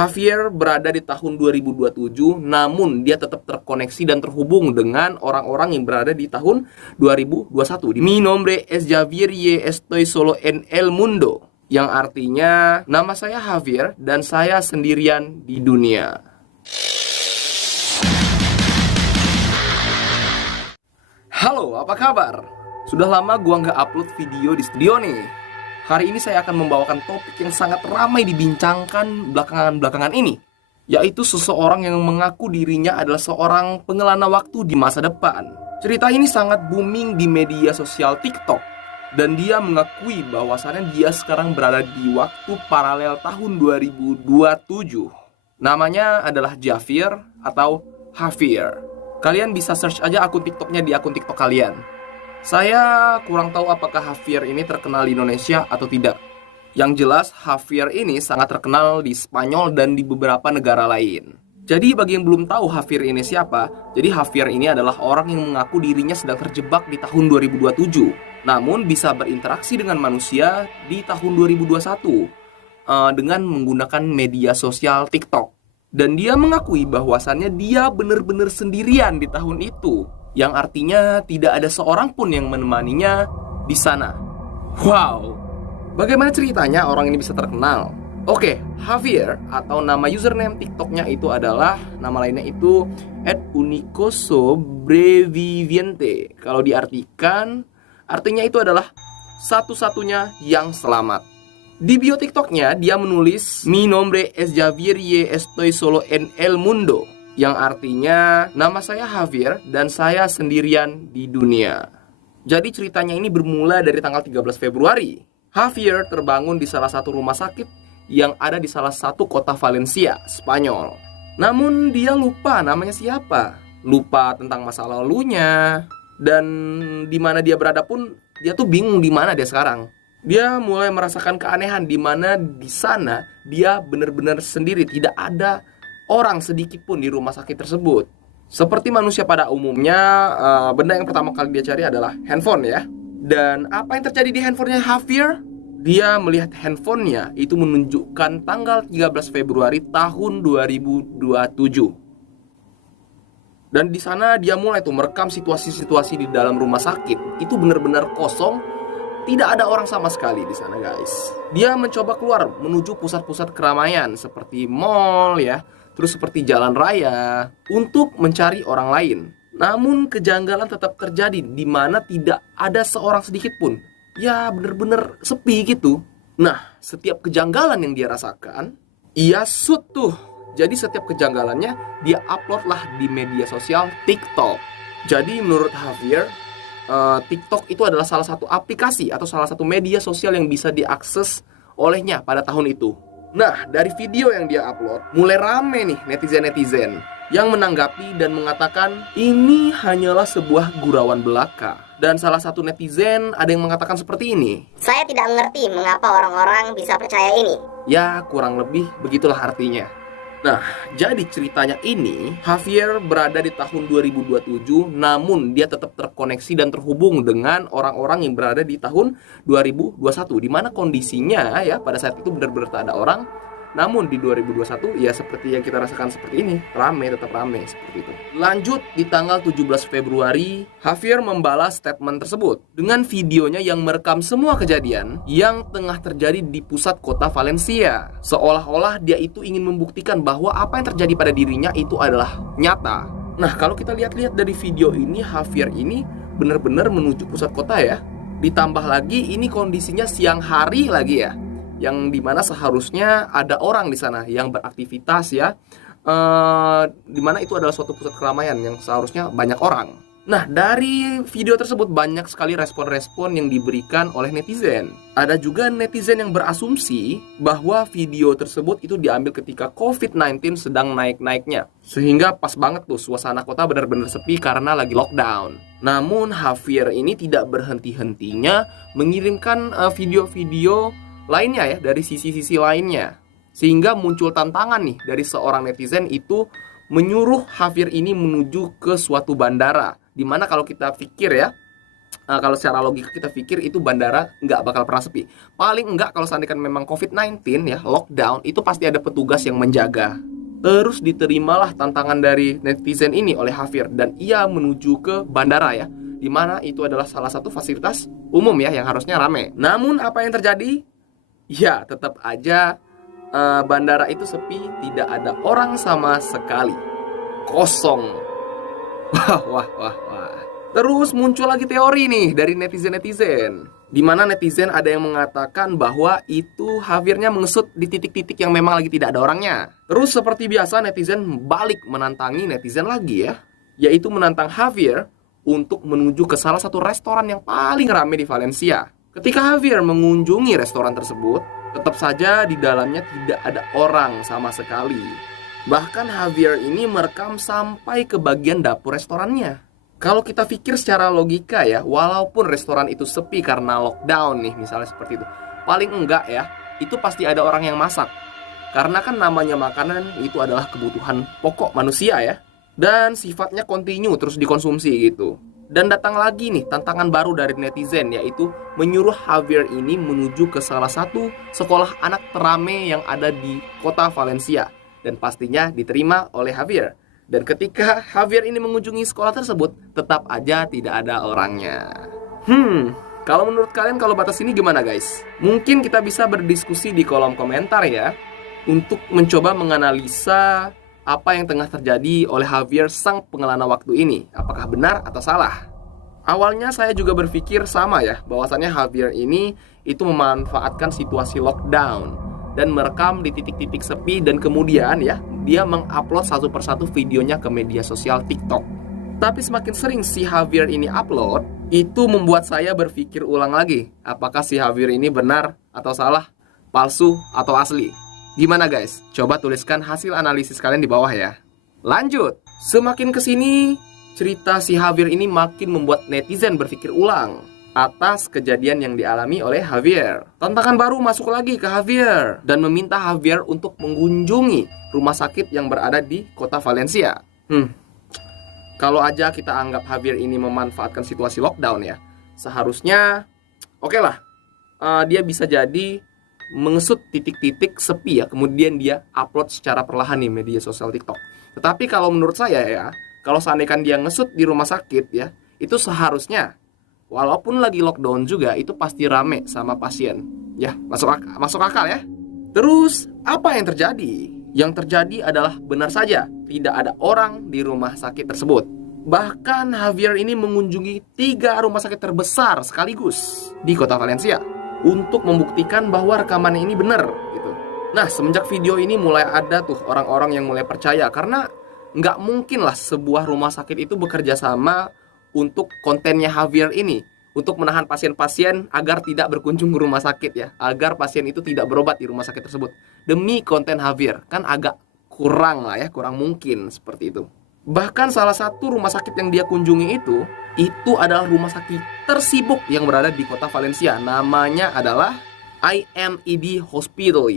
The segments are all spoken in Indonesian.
Javier berada di tahun 2027, namun dia tetap terkoneksi dan terhubung dengan orang-orang yang berada di tahun 2021. Mi nombre es Javier y estoy solo en el mundo, yang artinya nama saya Javier dan saya sendirian di dunia. Halo, apa kabar? Sudah lama gua nggak upload video di studio nih. Hari ini saya akan membawakan topik yang sangat ramai dibincangkan belakangan ini, yaitu seseorang yang mengaku dirinya adalah seorang pengelana waktu di masa depan. Cerita ini sangat booming di media sosial TikTok, dan dia mengakui bahwasannya dia sekarang berada di waktu paralel tahun 2027. Namanya adalah Javier atau Javier. Kalian bisa search aja akun TikToknya di akun TikTok kalian. Saya kurang tahu apakah Javier ini terkenal di Indonesia atau tidak. Yang jelas Javier ini sangat terkenal di Spanyol dan di beberapa negara lain. Jadi bagi yang belum tahu Javier ini siapa, jadi Javier ini adalah orang yang mengaku dirinya sedang terjebak di tahun 2027, namun bisa berinteraksi dengan manusia di tahun 2021 dengan menggunakan media sosial TikTok. Dan dia mengakui bahwasannya dia benar-benar sendirian di tahun itu, yang artinya tidak ada seorang pun yang menemaninya di sana. Wow, bagaimana ceritanya orang ini bisa terkenal? Oke, Javier atau nama username TikToknya itu adalah, nama lainnya itu @unicosobreviviente. Kalau diartikan, artinya itu adalah satu-satunya yang selamat. Di bio TikToknya dia menulis Mi nombre es Javier y estoy solo en el mundo, yang artinya nama saya Javier dan saya sendirian di dunia. Jadi ceritanya ini bermula dari tanggal 13 Februari. Javier terbangun di salah satu rumah sakit yang ada di salah satu kota Valencia, Spanyol. Namun dia lupa namanya siapa, lupa tentang masa lalunya, dan di mana dia berada pun dia tuh bingung di mana dia sekarang. Dia mulai merasakan keanehan di mana di sana dia benar-benar sendiri, tidak ada orang sedikit pun di rumah sakit tersebut. Seperti manusia pada umumnya, benda yang pertama kali dia cari adalah handphone ya. Dan apa yang terjadi di handphonenya Javier? Dia melihat handphonenya itu menunjukkan tanggal 13 Februari tahun 2027. Dan di sana dia mulai tuh merekam situasi-situasi di dalam rumah sakit. Itu benar-benar kosong, tidak ada orang sama sekali di sana, guys. Dia mencoba keluar menuju pusat-pusat keramaian seperti mall ya, terus seperti jalan raya untuk mencari orang lain. Namun kejanggalan tetap terjadi di mana tidak ada seorang sedikit pun. Ya bener-bener sepi gitu. Nah, setiap kejanggalan yang dia rasakan, ia shoot tuh. Jadi setiap kejanggalannya dia upload lah di media sosial TikTok. Jadi menurut Javier, TikTok itu adalah salah satu aplikasi atau salah satu media sosial yang bisa diakses olehnya pada tahun itu. Nah, dari video yang dia upload, mulai rame nih netizen-netizen yang menanggapi dan mengatakan ini hanyalah sebuah gurauan belaka. Dan salah satu netizen ada yang mengatakan seperti ini. Saya tidak mengerti mengapa orang-orang bisa percaya ini. Ya, kurang lebih begitulah artinya. Nah, jadi ceritanya ini, Javier berada di tahun 2027, namun dia tetap terkoneksi dan terhubung dengan orang-orang yang berada di tahun 2021, di mana kondisinya ya pada saat itu benar-benar tak ada orang. Namun di 2021 ya seperti yang kita rasakan seperti ini, tetap rame seperti itu. Lanjut di tanggal 17 Februari, Javier membalas statement tersebut dengan videonya yang merekam semua kejadian yang tengah terjadi di pusat kota Valencia. Seolah-olah dia itu ingin membuktikan bahwa apa yang terjadi pada dirinya itu adalah nyata. Nah, kalau kita lihat-lihat dari video ini, Javier ini benar-benar menuju pusat kota ya. Ditambah lagi ini kondisinya siang hari lagi ya, yang dimana seharusnya ada orang di sana yang beraktivitas ya, dimana itu adalah suatu pusat keramaian yang seharusnya banyak orang. Nah, dari video tersebut banyak sekali respon-respon yang diberikan oleh netizen. Ada juga netizen yang berasumsi bahwa video tersebut itu diambil ketika COVID-19 sedang naik-naiknya, sehingga pas banget tuh suasana kota benar-benar sepi karena lagi lockdown. Namun Javier ini tidak berhenti-hentinya mengirimkan video-video lainnya ya, dari sisi-sisi lainnya, sehingga muncul tantangan nih dari seorang netizen itu menyuruh Javier ini menuju ke suatu bandara, dimana kalau kita pikir ya, kalau secara logika kita pikir itu bandara nggak bakal pernah sepi. Paling enggak kalau seandainya memang COVID-19 ya, lockdown, itu pasti ada petugas yang menjaga. Terus diterimalah tantangan dari netizen ini oleh Javier dan ia menuju ke bandara ya, di mana itu adalah salah satu fasilitas umum ya yang harusnya rame. Namun apa yang terjadi? Ya, tetap aja bandara itu sepi, tidak ada orang sama sekali. Kosong. Wah. Terus muncul lagi teori nih dari netizen-netizen, di mana netizen ada yang mengatakan bahwa itu Javiernya mengesut di titik-titik yang memang lagi tidak ada orangnya. Terus seperti biasa netizen balik menantangi netizen lagi ya, yaitu menantang Javier untuk menuju ke salah satu restoran yang paling ramai di Valencia. Ketika Javier mengunjungi restoran tersebut, tetap saja di dalamnya tidak ada orang sama sekali. Bahkan Javier ini merekam sampai ke bagian dapur restorannya. Kalau kita pikir secara logika ya, walaupun restoran itu sepi karena lockdown nih, misalnya seperti itu, paling enggak ya, itu pasti ada orang yang masak. Karena kan namanya makanan itu adalah kebutuhan pokok manusia ya, dan sifatnya kontinu terus dikonsumsi gitu. Dan datang lagi nih tantangan baru dari netizen, yaitu menyuruh Javier ini menuju ke salah satu sekolah anak terame yang ada di kota Valencia. Dan pastinya diterima oleh Javier. Dan ketika Javier ini mengunjungi sekolah tersebut, tetap aja tidak ada orangnya. Kalau menurut kalian kalau batas ini gimana guys? Mungkin kita bisa berdiskusi di kolom komentar ya, untuk mencoba menganalisa apa yang tengah terjadi oleh Javier sang pengelana waktu ini. Apakah benar atau salah? Awalnya saya juga berpikir sama ya, bahwasannya Javier ini itu memanfaatkan situasi lockdown dan merekam di titik-titik sepi, dan kemudian ya dia mengupload satu persatu videonya ke media sosial TikTok. Tapi semakin sering si Javier ini upload, itu membuat saya berpikir ulang lagi, apakah si Javier ini benar atau salah, palsu atau asli. Gimana guys? Coba tuliskan hasil analisis kalian di bawah ya. Lanjut, semakin kesini cerita si Javier ini makin membuat netizen berpikir ulang atas kejadian yang dialami oleh Javier. Tantangan baru masuk lagi ke Javier dan meminta Javier untuk mengunjungi rumah sakit yang berada di kota Valencia. Kalau aja kita anggap Javier ini memanfaatkan situasi lockdown ya, seharusnya oke lah, dia bisa jadi mengesut titik-titik sepi ya, kemudian dia upload secara perlahan di media sosial TikTok. Tetapi kalau menurut saya ya, kalau seandainya dia ngesut di rumah sakit ya, itu seharusnya walaupun lagi lockdown juga, itu pasti rame sama pasien. Ya, masuk akal ya. Terus, apa yang terjadi? Yang terjadi adalah benar saja, tidak ada orang di rumah sakit tersebut. Bahkan Javier ini mengunjungi 3 rumah sakit terbesar sekaligus di kota Valencia untuk membuktikan bahwa rekamannya ini benar gitu. Nah, semenjak video ini mulai ada tuh orang-orang yang mulai percaya, karena nggak mungkin lah sebuah rumah sakit itu bekerja sama untuk kontennya Javier ini, untuk menahan pasien-pasien agar tidak berkunjung ke rumah sakit ya, agar pasien itu tidak berobat di rumah sakit tersebut demi konten Javier. Kan agak kurang lah ya, kurang mungkin seperti itu. Bahkan salah satu rumah sakit yang dia kunjungi itu adalah rumah sakit tersibuk yang berada di kota Valencia. Namanya adalah IMED Hospital.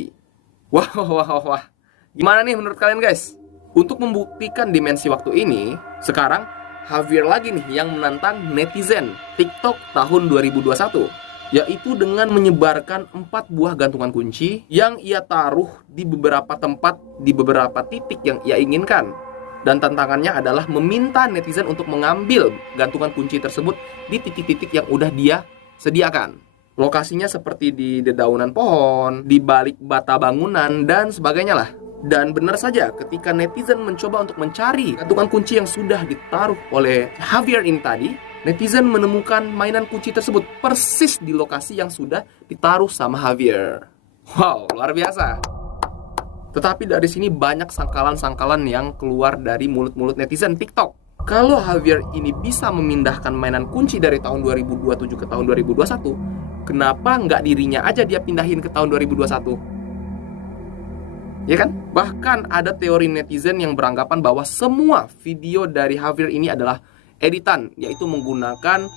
Wah. Gimana nih menurut kalian guys? Untuk membuktikan dimensi waktu ini, sekarang Javier lagi nih yang menantang netizen TikTok tahun 2021, yaitu dengan menyebarkan 4 buah gantungan kunci yang ia taruh di beberapa tempat, di beberapa titik yang ia inginkan. Dan tantangannya adalah meminta netizen untuk mengambil gantungan kunci tersebut di titik-titik yang udah dia sediakan. Lokasinya seperti di dedaunan pohon, di balik bata bangunan, dan sebagainya lah. Dan benar saja, ketika netizen mencoba untuk mencari gantungan kunci yang sudah ditaruh oleh Javier ini tadi, netizen menemukan mainan kunci tersebut persis di lokasi yang sudah ditaruh sama Javier. Wow, luar biasa. Tetapi dari sini banyak sangkalan-sangkalan yang keluar dari mulut-mulut netizen TikTok. Kalau Javier ini bisa memindahkan mainan kunci dari tahun 2027 ke tahun 2021, kenapa nggak dirinya aja dia pindahin ke tahun 2021? Ya kan? Bahkan ada teori netizen yang beranggapan bahwa semua video dari Javier ini adalah editan, yaitu menggunakan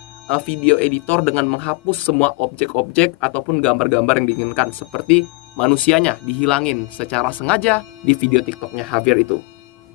video editor dengan menghapus semua objek-objek ataupun gambar-gambar yang diinginkan, seperti manusianya dihilangin secara sengaja di video TikToknya Javier itu.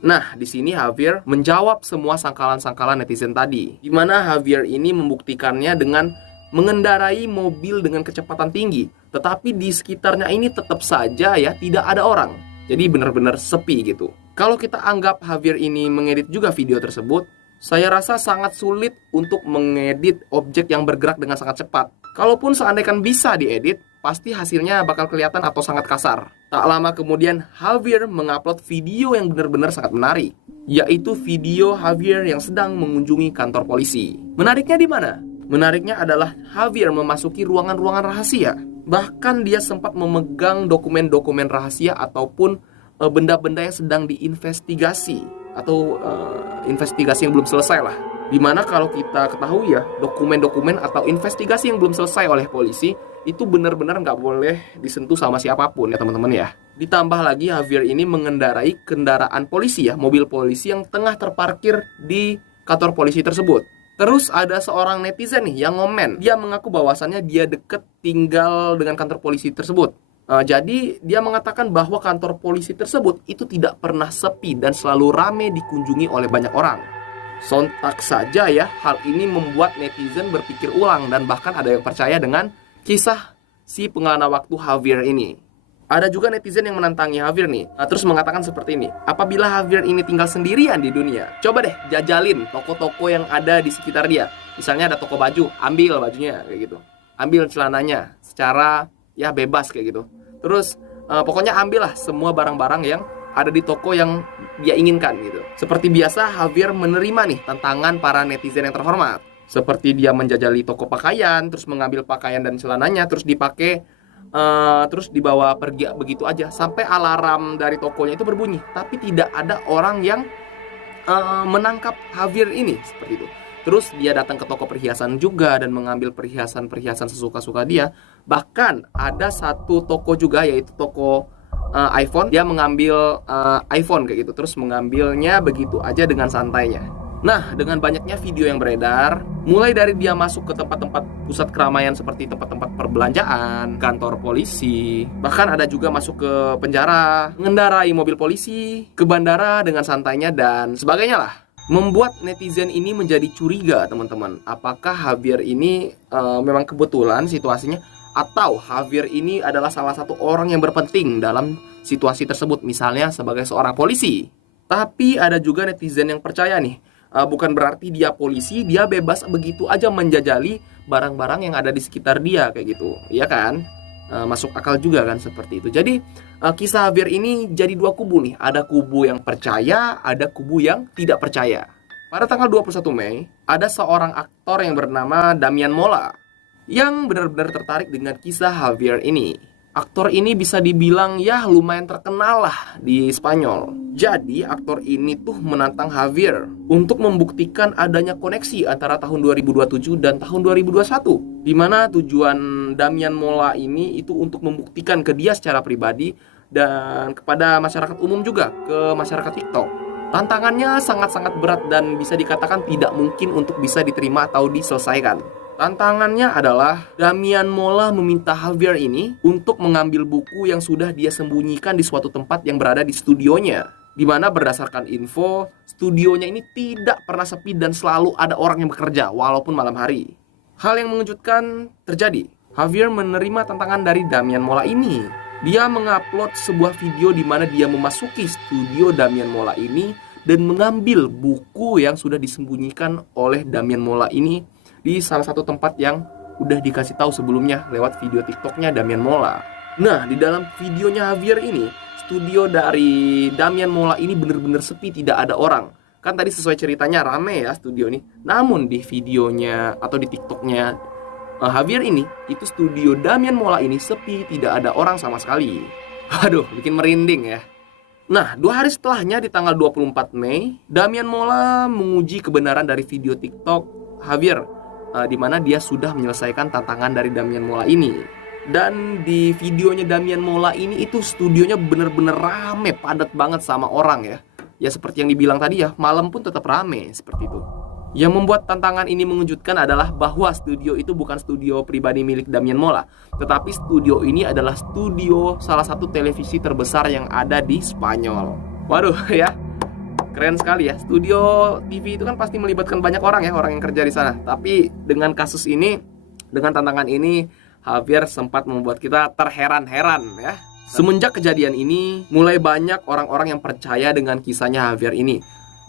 Nah, di sini Javier menjawab semua sangkalan-sangkalan netizen tadi. Di mana Javier ini membuktikannya dengan mengendarai mobil dengan kecepatan tinggi, tetapi di sekitarnya ini tetap saja ya tidak ada orang. Jadi benar-benar sepi gitu. Kalau kita anggap Javier ini mengedit juga video tersebut, saya rasa sangat sulit untuk mengedit objek yang bergerak dengan sangat cepat. Kalaupun seandainya bisa diedit, pasti hasilnya bakal kelihatan atau sangat kasar. Tak lama kemudian, Javier mengupload video yang benar-benar sangat menarik, yaitu video Javier yang sedang mengunjungi kantor polisi. Menariknya di mana? Menariknya adalah Javier memasuki ruangan-ruangan rahasia. Bahkan dia sempat memegang dokumen-dokumen rahasia ataupun benda-benda yang sedang diinvestigasi atau investigasi yang belum selesai lah. Dimana kalau kita ketahui ya, dokumen-dokumen atau investigasi yang belum selesai oleh polisi itu benar-benar nggak boleh disentuh sama siapapun ya teman-teman ya. Ditambah lagi Javier ini mengendarai kendaraan polisi ya, mobil polisi yang tengah terparkir di kantor polisi tersebut. Terus ada seorang netizen nih yang ngomen. Dia mengaku bahwasannya dia deket tinggal dengan kantor polisi tersebut. Jadi dia mengatakan bahwa kantor polisi tersebut itu tidak pernah sepi dan selalu ramai dikunjungi oleh banyak orang. Sontak saja ya, hal ini membuat netizen berpikir ulang dan bahkan ada yang percaya dengan kisah si pengelana waktu Javier ini. Ada juga netizen yang menantangi Javier nih, terus mengatakan seperti ini. Apabila Javier ini tinggal sendirian di dunia, coba deh jajalin toko-toko yang ada di sekitar dia. Misalnya ada toko baju, ambil bajunya kayak gitu. Ambil celananya secara ya bebas kayak gitu. Terus pokoknya ambillah semua barang-barang yang ada di toko yang dia inginkan gitu. Seperti biasa Javier menerima nih tantangan para netizen yang terhormat. Seperti dia menjajali toko pakaian, terus mengambil pakaian dan celananya, terus dipakai, terus dibawa pergi begitu aja sampai alarm dari tokonya itu berbunyi. Tapi tidak ada orang yang menangkap Javier ini seperti itu. Terus dia datang ke toko perhiasan juga dan mengambil perhiasan-perhiasan sesuka-suka dia. Bahkan ada satu toko juga yaitu toko iPhone. Dia mengambil iPhone kayak gitu. Terus mengambilnya begitu aja dengan santainya. Nah, dengan banyaknya video yang beredar, mulai dari dia masuk ke tempat-tempat pusat keramaian seperti tempat-tempat perbelanjaan, kantor polisi, bahkan ada juga masuk ke penjara, mengendarai mobil polisi, ke bandara dengan santainya dan sebagainya lah. Membuat netizen ini menjadi curiga teman-teman. Apakah Javier ini memang kebetulan situasinya, atau Javier ini adalah salah satu orang yang berpenting dalam situasi tersebut, misalnya sebagai seorang polisi. Tapi ada juga netizen yang percaya nih, bukan berarti dia polisi, dia bebas begitu aja menjajali barang-barang yang ada di sekitar dia kayak gitu, ya kan? Masuk akal juga kan seperti itu. Jadi kisah Javier ini jadi dua kubu nih. Ada kubu yang percaya, ada kubu yang tidak percaya. Pada tanggal 21 Mei, ada seorang aktor yang bernama Damian Mola yang benar-benar tertarik dengan kisah Javier ini. Aktor ini bisa dibilang ya lumayan terkenal lah di Spanyol. Jadi aktor ini tuh menantang Javier untuk membuktikan adanya koneksi antara tahun 2027 dan tahun 2021. Dimana tujuan Damian Mola ini itu untuk membuktikan ke dia secara pribadi dan kepada masyarakat umum juga, ke masyarakat TikTok. Tantangannya sangat-sangat berat dan bisa dikatakan tidak mungkin untuk bisa diterima atau diselesaikan. Tantangannya adalah Damian Mola meminta Javier ini untuk mengambil buku yang sudah dia sembunyikan di suatu tempat yang berada di studionya. Di mana berdasarkan info, studionya ini tidak pernah sepi dan selalu ada orang yang bekerja walaupun malam hari. Hal yang mengejutkan terjadi. Javier menerima tantangan dari Damian Mola ini. Dia mengupload sebuah video di mana dia memasuki studio Damian Mola ini dan mengambil buku yang sudah disembunyikan oleh Damian Mola ini di salah satu tempat yang udah dikasih tahu sebelumnya lewat video TikToknya Damian Mola. Nah, di dalam videonya Javier ini, studio dari Damian Mola ini benar-benar sepi, tidak ada orang. Kan tadi sesuai ceritanya rame ya studio ini. Namun di videonya atau di TikToknya Javier ini, itu studio Damian Mola ini sepi, tidak ada orang sama sekali. Aduh, bikin merinding ya. Nah, 2 hari setelahnya di tanggal 24 Mei, Damian Mola menguji kebenaran dari video TikTok Javier, di mana dia sudah menyelesaikan tantangan dari Damian Mola ini. Dan di videonya Damian Mola ini itu studionya bener-bener rame, padat banget sama orang ya. Ya seperti yang dibilang tadi ya, malam pun tetap rame seperti itu. Yang membuat tantangan ini mengejutkan adalah bahwa studio itu bukan studio pribadi milik Damian Mola, tetapi studio ini adalah studio salah satu televisi terbesar yang ada di Spanyol. Waduh ya, Keren sekali ya. Studio TV itu kan pasti melibatkan banyak orang ya, orang yang kerja di sana. Tapi dengan kasus ini, dengan tantangan ini, Javier sempat membuat kita terheran-heran ya. Semenjak kejadian ini, mulai banyak orang-orang yang percaya dengan kisahnya Javier ini.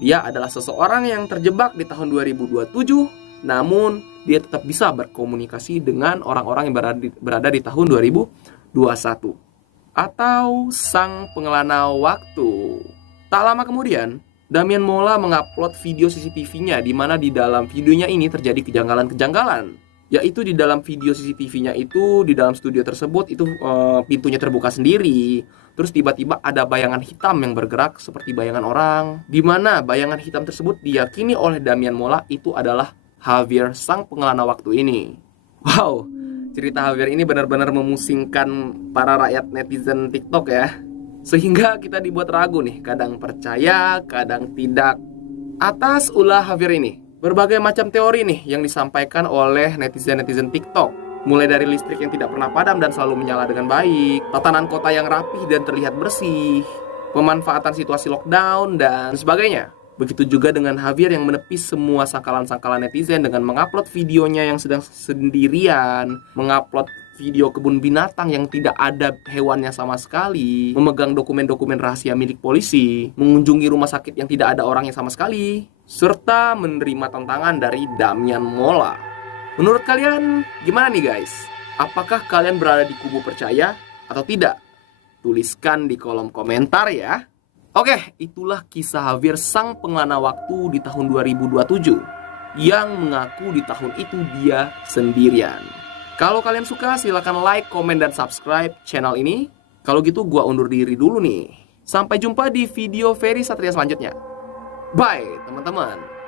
Dia adalah seseorang yang terjebak di tahun 2027, namun dia tetap bisa berkomunikasi dengan orang-orang yang berada di tahun 2021. Atau sang pengelana waktu. Tak lama kemudian, Damian Mola mengupload video CCTV-nya di mana di dalam videonya ini terjadi kejanggalan-kejanggalan. Yaitu di dalam video CCTV-nya itu, di dalam studio tersebut itu pintunya terbuka sendiri. Terus tiba-tiba ada bayangan hitam yang bergerak seperti bayangan orang, di mana bayangan hitam tersebut diyakini oleh Damian Mola itu adalah Javier, sang pengelana waktu ini. Wow, cerita Javier ini benar-benar memusingkan para rakyat netizen TikTok ya. Sehingga kita dibuat ragu nih, kadang percaya, kadang tidak, atas ulah Javier ini. Berbagai macam teori nih yang disampaikan oleh netizen-netizen TikTok. Mulai dari listrik yang tidak pernah padam dan selalu menyala dengan baik, tatanan kota yang rapih dan terlihat bersih, pemanfaatan situasi lockdown, dan sebagainya. Begitu juga dengan Javier yang menepis semua sangkalan-sangkalan netizen dengan mengupload videonya yang sedang sendirian, mengupload video kebun binatang yang tidak ada hewannya sama sekali, memegang dokumen-dokumen rahasia milik polisi, mengunjungi rumah sakit yang tidak ada orangnya sama sekali, serta menerima tantangan dari Damian Mola. Menurut kalian gimana nih guys? Apakah kalian berada di kubu percaya atau tidak? Tuliskan di kolom komentar ya. Oke, itulah kisah Javier, sang pengelana waktu di tahun 2027 yang mengaku di tahun itu dia sendirian. Kalau kalian suka silahkan like, komen, dan subscribe channel ini. Kalau gitu gua undur diri dulu nih. Sampai jumpa di video Ferry Satria selanjutnya. Bye teman-teman.